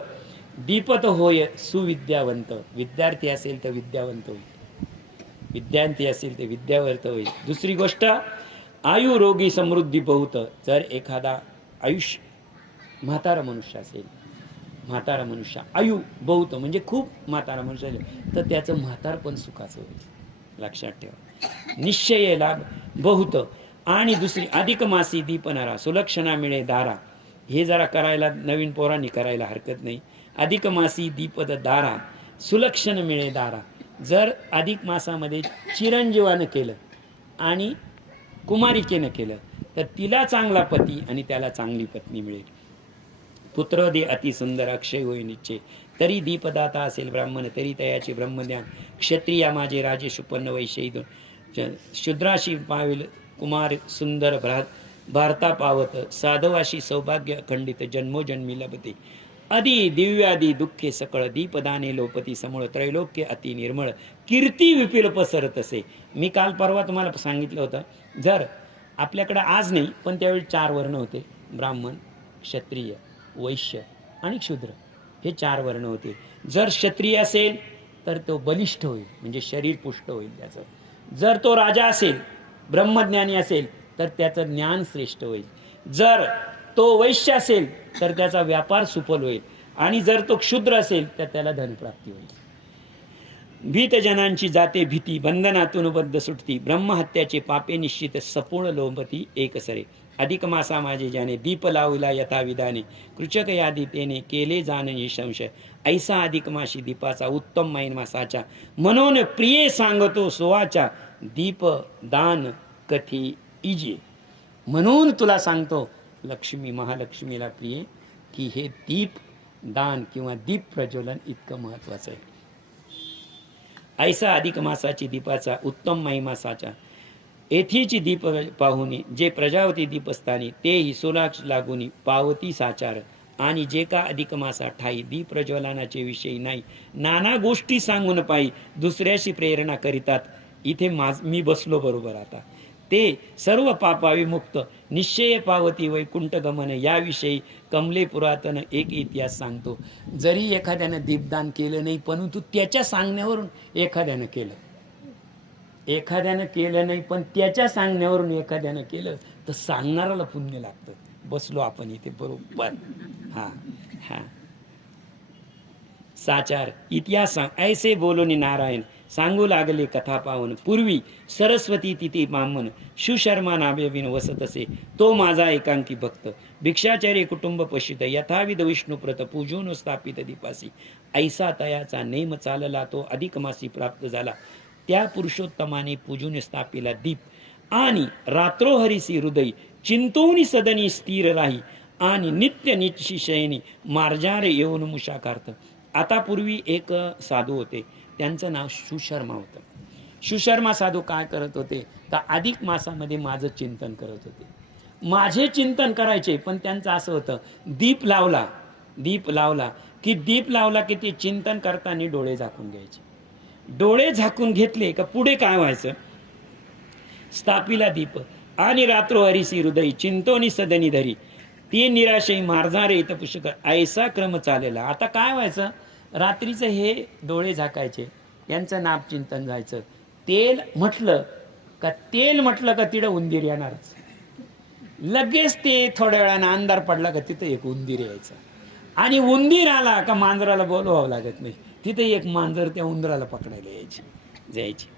दीपत होय सुविद्यावंत, विद्यार्थी असेल तर विद्यावंत होईल, विद्यार्थी असेल तर विद्यावंत होईल. दुसरी गोष्ट, आयु रोगी समृद्धी बहुत. जर एखादा आयुष्य म्हातारा मनुष्य असेल, म्हातारा मनुष्य आयु बहुत म्हणजे खूप म्हातारा मनुष्य असेल, तर त्याचं म्हातारपण सुखाचं होईल. लक्षात ठेवा. निश्चय लाभ बहुत. आणि दुसरी, अधिक मासी दीपनारा, सुलक्षणा मिळे दारा. हे जरा करायला नवीन पोरांनी करायला हरकत नाही. अधिक मासी दीपद दारा, सुलक्षण मिळे दारा. जर अधिक मासामध्ये चिरंजीवानं केलं आणि कुमारिकेनं केलं तर तिला चांगला पती आणि त्याला चांगली पत्नी मिळेल. पुत्र दे अति सुंदर अक्षय होई निश्चय. तरी दीपदाता असेल ब्राह्मण तरी तयाचे ब्रह्मज्ञान. क्षत्रिया माझे राजे सुपन्न वैश्य शूद्राशी पाविल कुमार सुंदर भारता पावत. साधवाशी सौभाग्य अखंडित जन्मोजन्मी लभते. आदी दिव्यादी दुःखे सकळ दीपदाने लोपती समूळ. त्रैलोक्य अति निर्मळ कीर्ती विपिल पसरत असे. मी काल परवा तुम्हाला सांगितलं होतं, जर आपल्याकडे आज नाही पण त्यावेळी 4 वर्ण होते, ब्राह्मण, क्षत्रिय, वैश्य आणि शूद्र, हे 4 वर्ण होते. जर क्षत्रिय असेल तर तो बलिष्ठ होईल, म्हणजे शरीर पुष्ट होईल त्याचं. जर तो राजा असेल, ब्रह्मज्ञानी असेल तर त्याचं ज्ञान श्रेष्ठ होईल. जर तो वैश्य असेल तर त्याचा व्यापार सुफल होईल. आणि जर तो क्षुद्र असेल तर त्याला धनप्राप्ती होईल. भीतजनांची जाते भीती बंधनातून बद्ध सुटती. ब्रह्महत्याचे पापे निश्चित सपूर्ण लोभती एक सरे. अधिक मासा माझे ज्याने दीप लावला यथाविधाने. कृचक यादी तेने केले जाण निसंशय. ऐसा अधिक माशी दीपाचा उत्तम मैन मासाचा. म्हणून प्रिये सांगतो सोवाचा. दीप दान कथी इजे. म्हणून तुला सांगतो लक्ष्मी महालक्ष्मीला प्रिय की हे दीप दान किंवा दीप प्रज्वलन इतकं महत्वाचं आहे. ऐसा अधिक मासाची दीपाचा उत्तम महिमासाचा. येथीची दीप पाहुनी जे प्रजावती दीपस्थानी तेही सोलाक्ष लागुनी पावती साचार. आणि जे का अधिक मासा ठाई दीप प्रज्वलनाचे विषयी नाही. नाना गोष्टी सांगून पायी दुसऱ्याशी प्रेरणा करीतात. इथे मी बसलो बरोबर आता. ते सर्व पापाविमुक्त निश्चय पावती वैकुंठ गमन. याविषयी कमले पुरातन एक इतिहास सांगतो. जरी एखाद्यानं दीपदान केलं नाही परंतु त्याच्या सांगण्यावरून एखाद्यानं केलं नाही पण त्याच्या सांगण्यावरून एखाद्यानं केलं तर सांगणाऱ्याला पुण्य लागतं. बसलो आपण इथे बरोबर. हा हा साचार इतिहास सांग. ऐसे बोलोनी नारायण सांगू लागले कथा पावन. पूर्वी सरस्वती तिथे ब्राह्मण सुशर्मा नाभ्यविन वसत असे. तो माझा एकांकी भक्त. भिक्षाचार्य कुटुंब पशित यथाविध विष्णुप्रत पूजून स्थापित दीपासी. ऐसा तयाचा नेम चालला तो अधिक मासी प्राप्त झाला. त्या पुरुषोत्तमाने पूजून स्थापिला दीप आणि रात्रोहरीसी हृदय चिंतोनी सदनी स्थिर राही. आणि नित्य निश्चिशयनी मार्जारे येऊन मुशाकार्थ. आता पूर्वी एक साधू होते, त्यांचं नाव सुशर्मा होतं. सुशर्मा साधू काय करत होते तर अधिक मासामध्ये माझं चिंतन करत होते. माझे चिंतन करायचे पण त्यांचं असं होतं, दीप लावला की ते चिंतन करताना डोळे झाकून घ्यायचे. डोळे झाकून घेतले का पुढे काय व्हायचं, स्थापिला दीप आणि रात्रो हरिसी हृदय चिंतोनी सदनी धरी. ती निराशई मार्जारे इथं पुष्कर. ऐसा क्रम चालेला. आता काय व्हायचं, रात्रीचं हे डोळे झाकायचे, यांचं नाम चिंतन जायचं. तेल म्हटलं का तिथं उंदीर येणारच. लगेच ते थोड्या वेळानं अंधार पडला का तिथं एक उंदीर यायचं. आणि उंदीर आला का मांजराला बोलवावं लागत नाही, तिथे एक मांजर त्या उंदराला पकडायला जायची.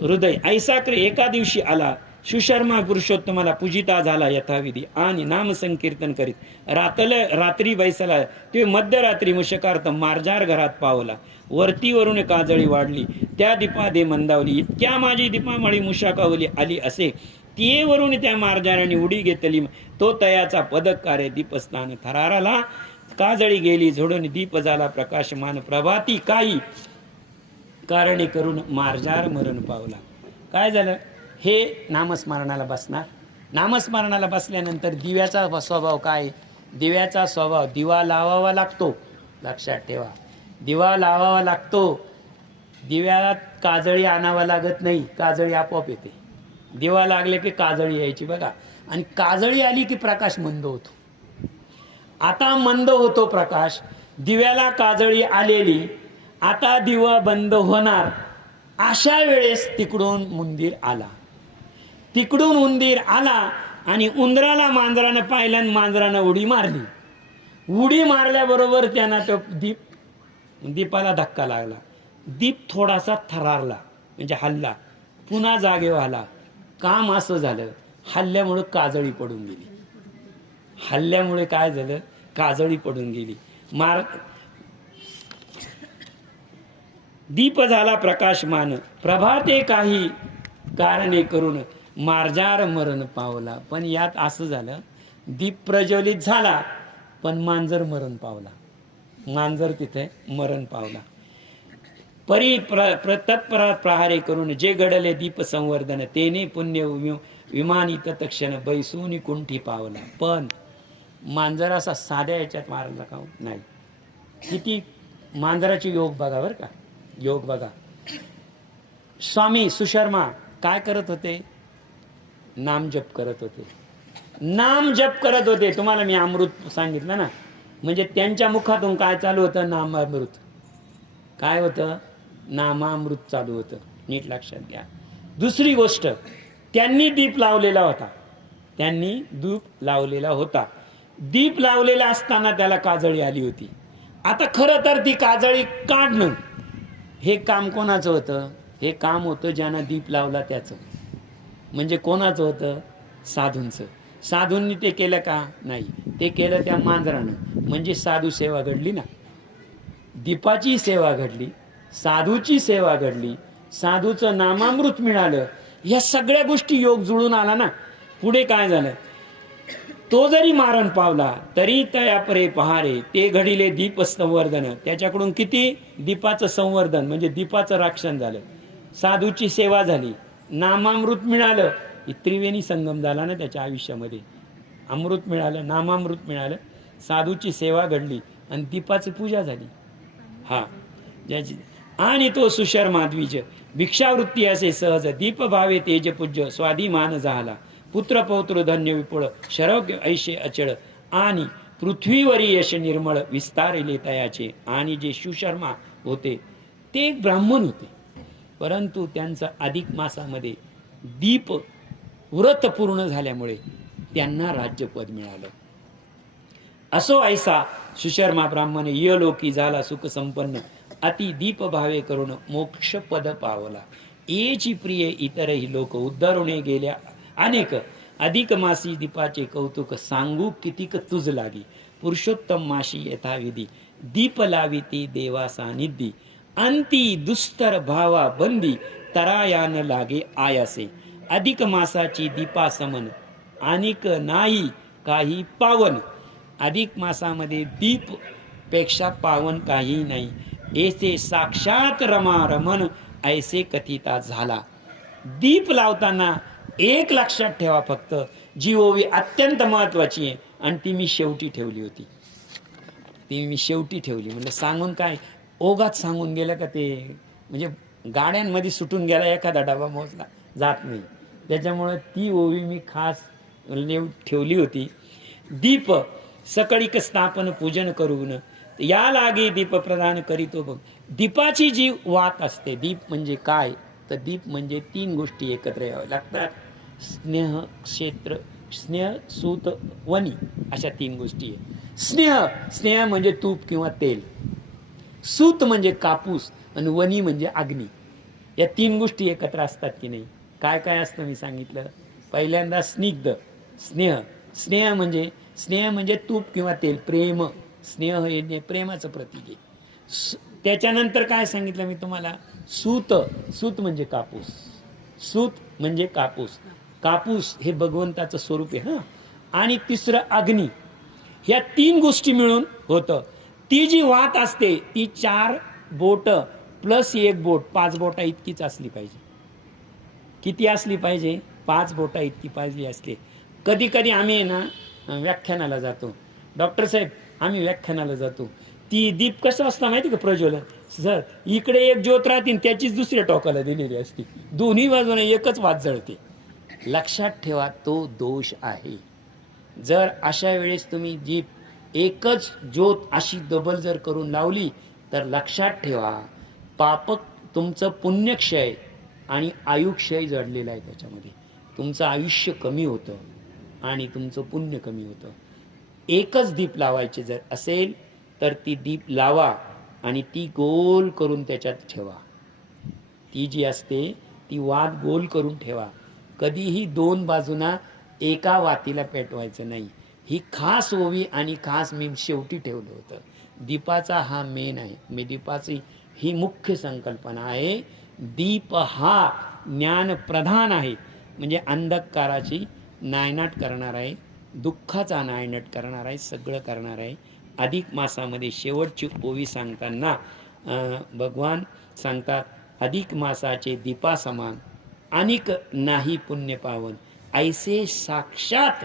हृदय ऐसाक्र. एका दिवशी आला सुशर्मा पुरुषोत्तमाला पूजिता झाला यथाविधी आणि नाम संकीर्तन करीत रात्री बैसला. ते मध्यरात्री मुशकार्थ मार्जार घरात पावला. वरतीवरून काजळी वाढली त्या दीपादे मंदावली. इतक्या माझी दीपामळी मुशाकावली आली असे. तियेवरून त्या मार्जाराने उडी घेतली. तो तयाचा पदक कार्य दीपस्थान थराराला. काजळी गेली झोडून दीप झाला प्रकाशमान. प्रभाती काही कारणे करून मार्जार मरण पावला. काय झालं, हे नामस्मरणाला बसणार. नामस्मरणाला बसल्यानंतर दिव्याचा स्वभाव काय, दिव्याचा स्वभाव दिवा लावावा लागतो. लक्षात ठेवा, दिवा लावावा लागतो. दिव्यात काजळी आणावा लागत नाही, काजळी आपोआप येते. दिवा लागले की काजळी यायची बघा. आणि काजळी आली की प्रकाश मंद होतो. आता मंद होतो प्रकाश. दिव्याला काजळी आलेली, आता दिवा बंद होणार. अशा वेळेस तिकडून उंदीर आला आणि उंदराला मांजरानं पाहिलं आणि मांजरानं उडी मारली. उडी मारल्याबरोबर त्यांना तो दीपाला धक्का लागला. दीप थोडासा थरारला म्हणजे हल्ला, पुन्हा जागेवर आला. काम असं झालं, हल्ल्यामुळे काजळी पडून गेली. हल्ल्यामुळे काय झालं, काजळी पडून गेली. दीप झाला प्रकाशमान. प्रभाते काही कारणे करून मार्जार मरण पावला. पण यात असं झालं, दीप प्रज्वलित झाला पण मांजर मरण पावला, मांजर तिथे मरण पावला. तत्परात प्रहारे करून जे घडले दीप संवर्धन, तेने पुण्य विमानी तत्क्षण बैसूनी कुंठी पावला. पण मांजर असा साध्या याच्यात मारला का नाही. किती मांजराची योग बघा बरं का, योग बघा. स्वामी सुशर्मा काय करत होते? नाम जप करत होते, नाम जप करत होते. तुम्हाला मी अमृत सांगितलं ना, म्हणजे त्यांच्या मुखातून काय चालू होतं? नामामृत. काय होतं? नामामृत चालू होतं. नीट लक्षात घ्या. दुसरी गोष्ट, त्यांनी दीप लावलेला होता, त्यांनी दीप लावलेला होता. दीप लावलेला असताना त्याला काजळी आली होती. आता खरं तर ती काजळी काढणं हे काम कोणाचं होतं? हे काम होतं ज्यांना दीप लावला त्याचं. म्हणजे कोणाचं होतं? साधूंचं. साधूंनी ते केलं का? नाही, ते केलं त्या मांजरानं. म्हणजे साधू सेवा घडली ना, दीपाची सेवा घडली, साधूची सेवा घडली, साधूचं नामामृत मिळालं. या सगळ्या गोष्टी योग जुळून आला ना. पुढे काय झालं? तो जरी मारण पावला तरी तया परे पहारे, ते घडिले दीप संवर्धन. त्याच्याकडून किती? दीपाचं संवर्धन म्हणजे दीपाचं रक्षण झालं, साधूची सेवा झाली, नामामृत मिळालं. त्रिवेणी संगम झाला ना त्याच्या आयुष्यामध्ये. अमृत मिळालं, नामामृत मिळालं, साधूची सेवा घडली आणि दीपाची पूजा झाली. हा ज्याची. आणि तो सुशर्मा द्विज भिक्षावृत्ती असे सहज, दीप भावे तेज पूज्य स्वाधिमान झाला. पुत्र पौत्र धन्य विपुळ, शरव्य ऐशे अचळ, आणि पृथ्वीवरी यश निर्मळ विस्तारले तयाचे. आणि जे सुशर्मा होते ते एक ब्राह्मण होते, परंतु त्यांचं अधिक मासामध्ये दीप व्रत पूर्ण झाल्यामुळे त्यांना राज्यपद मिळालं. असो ऐसा सुशर्मा ब्राह्मण इयलोकी झाला सुख संपन्न, अति दीप भावे करून मोक्ष पद पावला. येची प्रिय इतरही लोक उद्धरुणे गेल्या अनेक, अधिक मासी दीपाचे कौतुक सांगू कितीक तुझ लागी. पुरुषोत्तम माशी यथाविधी दीप लाविती देवा सानिधी, अंती दुस्तर भावा बंदी तरायान लागे आयासे. अधिक मासाची दीपा समन अनिक नाही काही पावन. अधिक मासामध्ये दीप पेक्षा पावन काही नाही. ऐसे साक्षात रमा रमन ऐसे कथिता झाला. दीप लावताना एक लक्षात ठेवा फक्त, जी ओवी अत्यंत महत्वाची आहे आणि ती मी शेवटी ठेवली होती. ती मी शेवटी ठेवली म्हणजे सांगून काय ओघात सांगून गेलं का ते, म्हणजे गाड्यांमध्ये सुटून गेला एखादा डबा मोजला जात नाही. त्याच्यामुळे ती ओवी मी खास ठेवली होती. दीप सकळीक स्थापन पूजन करून या लागे दीप प्रदान करीतो बघ. दीपाची जी वात असते, दीप म्हणजे काय तर दीप म्हणजे तीन गोष्टी एकत्र याव्या लागतात. स्नेह, क्षेत्र, स्नेह, सूत, वनी, अशा तीन गोष्टी आहे. स्नेह, स्नेह म्हणजे तूप किंवा तेल, सूत म्हणजे कापूस आणि वनी म्हणजे अग्नी. या तीन गोष्टी एकत्र असतात की नाही. काय काय असतं मी सांगितलं. पहिल्यांदा स्निग्ध, स्नेह. स्नेह म्हणजे तूप किंवा तेल, प्रेम. स्नेह हे प्रेमाचं प्रतीक आहे. त्याच्यानंतर काय सांगितलं मी तुम्हाला? सूत. सूत म्हणजे कापूस. सूत म्हणजे कापूस. कापूस हे भगवंताचं स्वरूप आहे. आणि तिसरं अग्नी. ह्या तीन गोष्टी मिळून होतं. ती जी वात असते ती 4 बोट प्लस 1 बोट, 5 बोटा इतकीच असली पाहिजे. किती असली पाहिजे? 5 बोटा इतकी पाहिजे असते. कधी कधी आम्ही ना व्याख्यानाला जातो, डॉक्टर साहेब आम्ही व्याख्यानाला जातो, ती दीप कसं असतं माहिती का प्रज्वलन सर, इकडे एक ज्योत राहतील त्याचीच दुसऱ्या टोकाला दिलेली असते, दोन्ही बाजूने एकच वात जळते. लक्षात ठेवा तो दोष आहे. जर अशा वेळेस तुम्ही दीप एकच ज्योत अशी डबल जर करून लावली तर लक्षात ठेवा पापक तुमचं पुण्यक्षय आणि आयुक्षय जडलेलं आहे. त्याच्यामध्ये तुमचं आयुष्य कमी होतं आणि तुमचं पुण्य कमी होतं. एकच दीप लावायचे जर असेल तर ती दीप लावा आणि ती गोल करून त्याच्यात ठेवा. ती जी असते ती वात गोल करून ठेवा. कधीही 2 बाजूना एका वातीला पेटवायचं नाही. ही खास ओवी आणि खास मी शेवटी ठेवलं होतं. दीपाचा हा मेन आहे. मी दीपाची ही मुख्य संकल्पना आहे. दीप हा ज्ञान प्रधान आहे, म्हणजे अंधकाराची नायनाट करणार आहे. दुःखाचा नायनट करणार आहे, सगळं करणार आहे. अधिक मासामध्ये शेवटची ओवी सांगताना भगवान सांगतात, अधिक मासाचे दीपा समान अनिक नाही पुण्य पावन, ऐसे साक्षात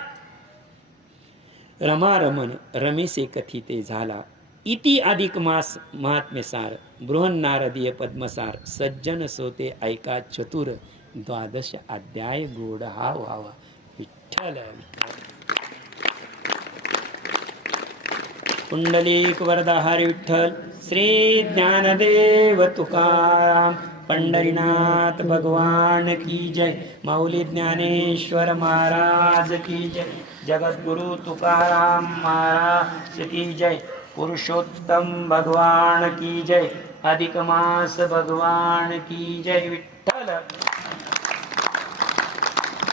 रमारमण रमेसे कथिते झाला. इति अधिक मास महात्म्य सार, बृहन्नारदीय पद्मसार, सज्जन सोते ऐका चतुर, द्वादश अध्याय गोड हा व्हावा. विठ्ठल पुंडलिक वरदा हरी विठ्ठल. श्री ज्ञानदेव तुकाराम पंढरीनाथ भगवान की जय. माऊली ज्ञानेश्वर महाराज की जय. जगद्गुरु तुकाराम महाराज की जय. पुरुषोत्तम भगवान की जय. अधिक मास भगवान की जय. विठ्ठल.